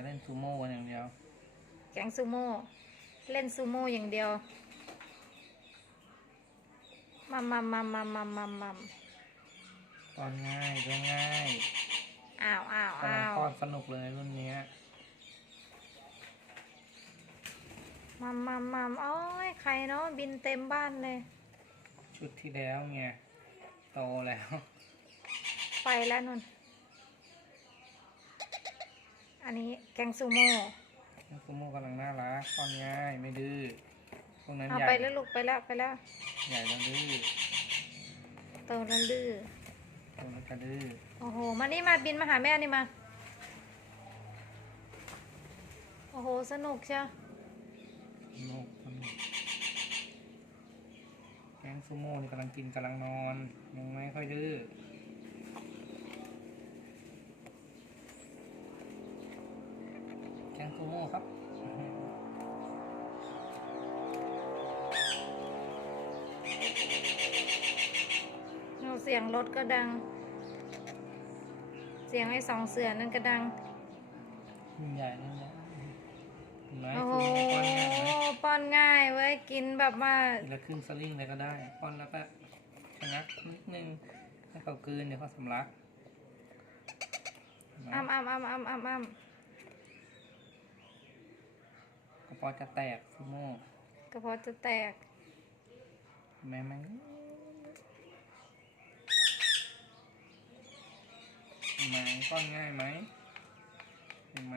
จะเล่นซูโม่กันอย่างเดียว แก๊งซูโม่เล่นซูโม่อย่างเดียวมัมมัมมัมมัมมัมมัมมัมป้อนง่ายก็ง่ายอ้าวอ้าวกำลัอ้างวป้อนสนุกเลยรุ่นเนี้ยมัมมัมมัมโอ้ยใครเนาะบินเต็มบ้านเลยชุดที่แล้วไงโตแล้ว ไปแล้วนุ่น อันนี้แกงซูโม่ซูโม่กำลังน่ารักป้อนง่ายไม่ดื้อพวกนั้นเอาใหญ่ไปแล้วลูกไปแล้วไปแล้วใหญ่แล้วดื้อโตแล้วดื้อโตแล้วก็ดื้อโอ้โหมานี่มาบินมาหาแม่นี่มาโอ้โหสนุกเชียวสนุกสนุกแก๊งซูโม่นี่กำลังกินกำลังนอนยังไม่ค่อยดื้อ แก๊งซูโม่ครับเอาเสียงรถก็ดัง เสียงไอ้สองเสือนั่นก็ดังรุ่นใหญ่รุ่นใหญ่เห็นไหมโอ้โหซูโม่ป้อนง่ายไหมป้อนง่ายเว้ยกินแบบว่าทีละครึ่งสลิงเลยก็ได้ ป้อนแล้วก็ชะงักนิดนึงให้เขากลืนเดี๋ยวเขาสำลักเห็นไหมอ้ำอ้ำอ้ำอ้ำอ้ำอ้ำ กระ เพาะจะแตกซูโม่กระเพาะจะแตกเห็นไหมไหมเห็นไหมป้อนง่ายไหมเห็นไหม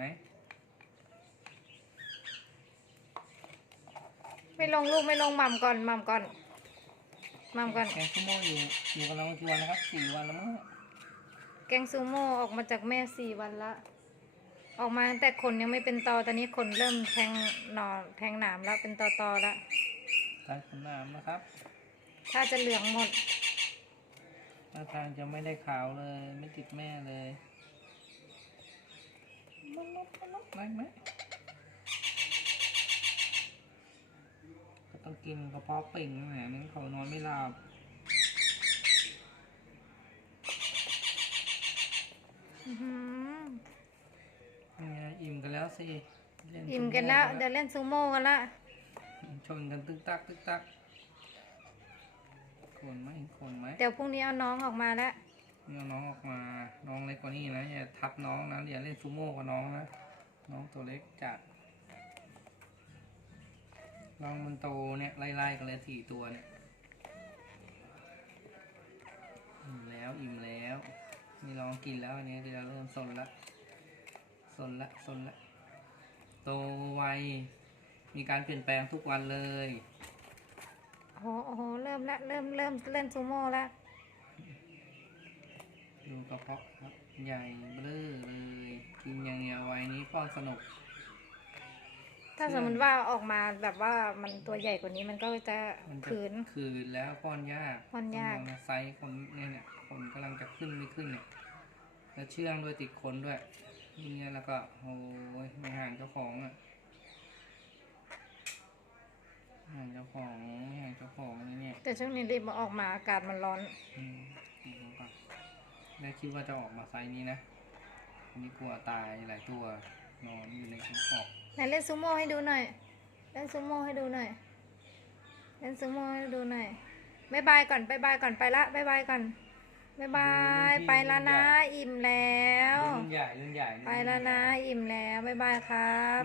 ไม่ลงลูกไม่ลงหม่ำก่อนหม่ำก่อนหม่ำก่อน แกงซูโม่อยู่อยู่กับเรากี่วันนะครับสี่วันแล้วมั้งแกงซูโม่ออกมาจากแม่สี่วันละ ออกมาตั้งแต่ขนยังไม่เป็นตอตอนนี้ขนเริ่มแทงหนอแทงหนามแล้วเป็นตอตอแล้วทานขนน้ำนะครับ ถ้าจะเหลืองหมดท่าทางจะไม่ได้ขาวเลย ไม่ติดแม่เลยลบลบลบได้ไหมก็ต้องกินกระเพาะเป่งนั่นแหละนั่นเขานอนไม่หลับ อื้อหือ นี่ไงอิ่มกันแล้ว สิเล่อิ่มกันแล้วซูโม่เดี๋ยวเล่นซูโม่กันละชนกันตึกตักตึกตักโคนไหมโคนไหมเดี๋ยวพรุ่งนี้เอาน้องออกมาแล้วนี่เอาน้องออกมาน้องเล็กกว่านี้นะอย่าทับน้องนะอย่าเล่นซูโม่กับน้องนะน้องตัวเล็กจัดน้องมันโตเนี่ยไล่ๆกันเลยสี่ตัวเนี่ยอิ่มแล้วอิ่มแล้วนี่ลองกินแล้วอันนี้เดี๋ยวเริ่มสนละสนละสนละ โตไว มีการเปลี่ยนแปลงทุกวันเลยโอ้โหโอ้โหเริ่มละเริ่มเริ่มเล่นซูโม่ละดูกระเพาะครับ ใหญ่เบ้อเลย กินอย่างเดียววัยนี้ก็สนุก ถ้าสมมติว่าออกมาแบบว่ามันตัวใหญ่กว่านี้มันก็จะมันจะขืนคืนแล้วป้อนยากป้อนยากต้งมไซส์คนเนี่ยเนี่ยคนกำลังจะขึ้นไม่ขึ้นเนี่ยแล้วเชื่องด้วยติดคนด้วย นี่เนี่ยแล้วก็โอ้ยไม่ห่างเจ้าของอะไม่ห่างเจ้าของไม่ห่างเจ้าของเลยเนี่ยแต่ช่วงนี้รีบมาออกมาอากาศมันร้อนอืมดูก่อนแม่คิดว่าจะออกมาไซส์นี้นะอันนี้กลัวตายหลายตัวนอนอยู่ในคุกขอบไหนเล่นซูโม่ให้ดูหน่อยเล่นซูโม่ให้ดูหน่อยเล่นซูโม่ให้ดูหน่อยบายบายก่อนบายบายก่อนไปละบายบายก่อน บายบาย ไปแล้วนะ อิ่มแล้วรุ่นใหญ่รุ่นใหญ่รุ่นไปแล้วนะ อิ่มแล้วบายบายครับ